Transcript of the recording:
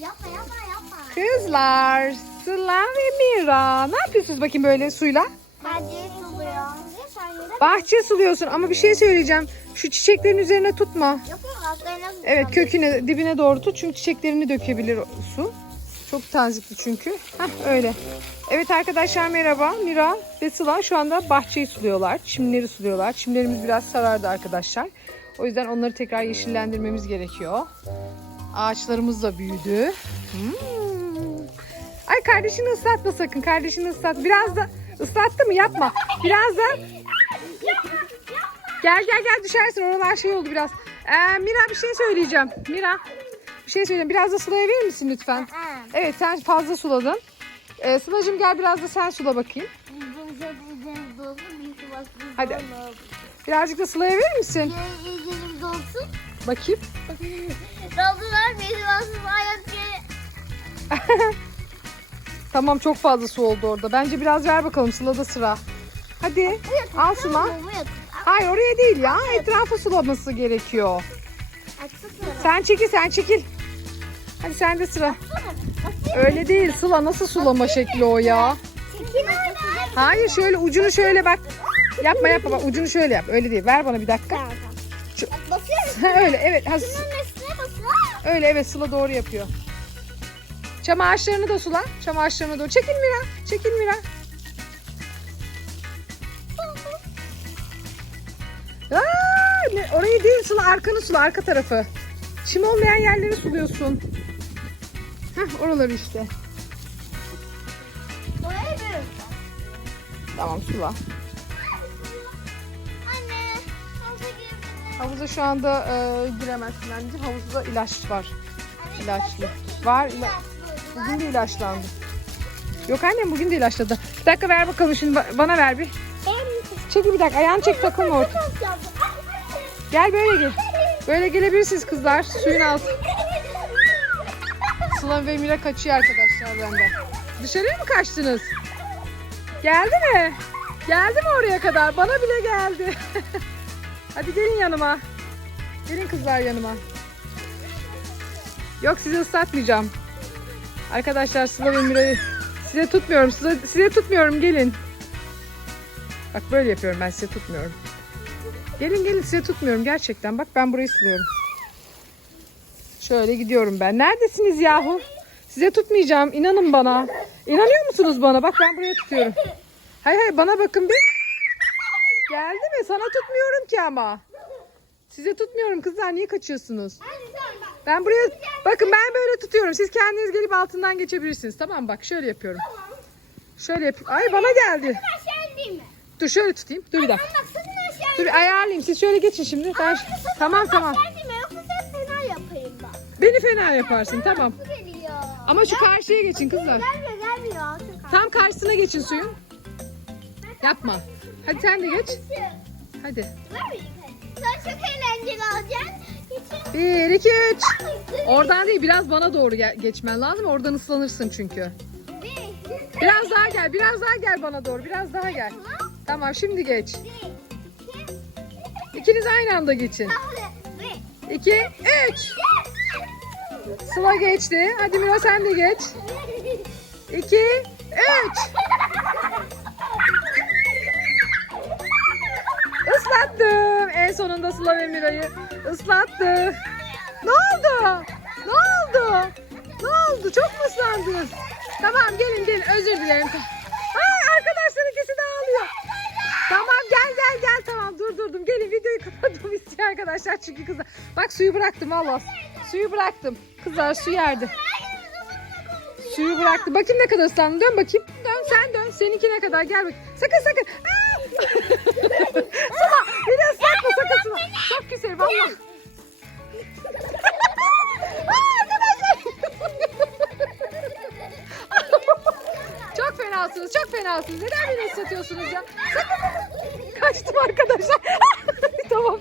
Yapma yapma yapma. Kızlar, Sıla ve Mira. Ne yapıyorsunuz bakayım böyle suyla? Bence suluyor. Bahçe suluyorsun ama bir şey söyleyeceğim. Şu çiçeklerin üzerine tutma. yapıyorum. Altlarına Evet köküne dibine doğru tut çünkü çiçeklerini dökebilir su. Çok tazikli çünkü. Heh öyle. Evet arkadaşlar merhaba. Mira ve Sıla şu anda bahçeyi suluyorlar. Çimleri suluyorlar. Çimlerimiz biraz sarardı arkadaşlar. O yüzden onları tekrar yeşillendirmemiz gerekiyor. Ağaçlarımız da büyüdü. Hmm. Ay kardeşini ıslatma sakın. Kardeşini ıslat. Biraz da ıslattı mı yapma. Biraz da Gel gel gel düşersin. Oralar şey oldu biraz. Ee, Mira bir şey söyleyeceğim. Mira bir şey söyleyeceğim. Biraz da sulayabilir misin lütfen? Evet sen fazla suladın. Ee, Sıla'cığım gel biraz da sen sula bakayım. Hadi. Birazcık da sulayabilir misin? Ya yüzümüz dolsun. Bakayım. Sıvasımız hayat diye. Tamam çok fazla su oldu orada. Bence biraz ver bakalım Sıla'da sıra. Hadi al Sıla. Hayır oraya değil ya. Etrafı sulaması gerekiyor. Sen çekil sen çekil. Hadi sen de sıra. Öyle değil Sıla nasıl sulama şekli o ya? Hayır şöyle ucunu şöyle bak. Yapma yapma bak ucunu şöyle yap. Öyle değil. Ver bana bir dakika. Tamam Şu-. Ha, öyle evet. Ha, üstüne öyle evet Sıla doğru yapıyor. Çam ağaçlarını da sula. Çam ağaçlarına doğru. Çekil Mira. Çekil Mira. Aa, ne- orayı değil Sıla arkanı sula arka tarafı. Çim olmayan yerleri suluyorsun. Heh, oraları işte. Oraya. Tamam sula. Havuza şu anda e, giremezsin anneciğim. Havuzda ilaç var. İlaçlı. Var. ila- Bugün de ilaçlandı. Yok annem bugün de ilaçladı. Bir dakika ver bakalım şimdi ba- bana ver bir. Çekil bir dakika ayağını çek takılma orta. Gel böyle gel. Böyle gelebilirsiniz kızlar. Suyun altı. Sıla ve Mira kaçıyor arkadaşlar benden. Dışarıya mı kaçtınız? Geldi mi? Geldi mi oraya kadar? Bana bile geldi. Hadi gelin yanıma. Gelin kızlar yanıma. Yok sizi ıslatmayacağım. Arkadaşlar Sıla ve Mira'yı size tutmuyorum. Size, size tutmuyorum gelin. Bak böyle yapıyorum ben size tutmuyorum. Gelin gelin size tutmuyorum gerçekten. Bak ben burayı suluyorum. Şöyle gidiyorum ben. Neredesiniz yahu? Size tutmayacağım. İnanın bana. İnanıyor musunuz bana? Bak ben buraya tutuyorum. Hay hay bana bakın bir. Geldi mi? Sana tutmuyorum ki ama. Size tutmuyorum kızlar. Niye kaçıyorsunuz? Ben buraya bakın ben böyle tutuyorum. Siz kendiniz gelip altından geçebilirsiniz. Tamam mı? bak şöyle yapıyorum. Şöyle yap. Ay bana geldi. Dur şöyle tutayım. Dur bir dakika. Dur ayarlayayım. Siz şöyle geçin şimdi. Ben tamam tamam. Beni fena yaparsın. Tamam. Ama şu karşıya geçin kızlar. Gelmiyor gelmiyor. Çok Tam karşısına geçin suyun. Yapma. Hadi sen de geç. Hadi. Sen çok eğlenceli olacaksın. Bir, iki, üç. Oradan değil biraz bana doğru geçmen lazım. Oradan ıslanırsın çünkü. Bir. Biraz daha gel. Biraz daha gel bana doğru. Biraz daha gel. Tamam şimdi geç. İkiniz aynı anda geçin. İki, üç. Sıla geçti. Hadi Mira sen de geç. İki, üç. En sonunda Sıla ve Mira'yı ıslattı. Ne oldu? Ne oldu? Ne oldu? Çok mu ıslandınız? Tamam gelin gelin özür dilerim. Ay arkadaşlar ikisi de ağlıyor. Tamam gel gel gel tamam dur durdum. Gelin videoyu kapattım istiyor arkadaşlar çünkü kızlar. Bak suyu bıraktım valla. Suyu bıraktım. Kızlar su yerde. Suyu bıraktım. Bakayım ne kadar ıslandın. Dön bakayım. Dön sen dön. Seninki ne kadar gel bak. Sakın sakın. Aa! fenasınız, çok fenasınız. Neden beni ıslatıyorsunuz ya? Sakın. Kaçtım arkadaşlar. tamam.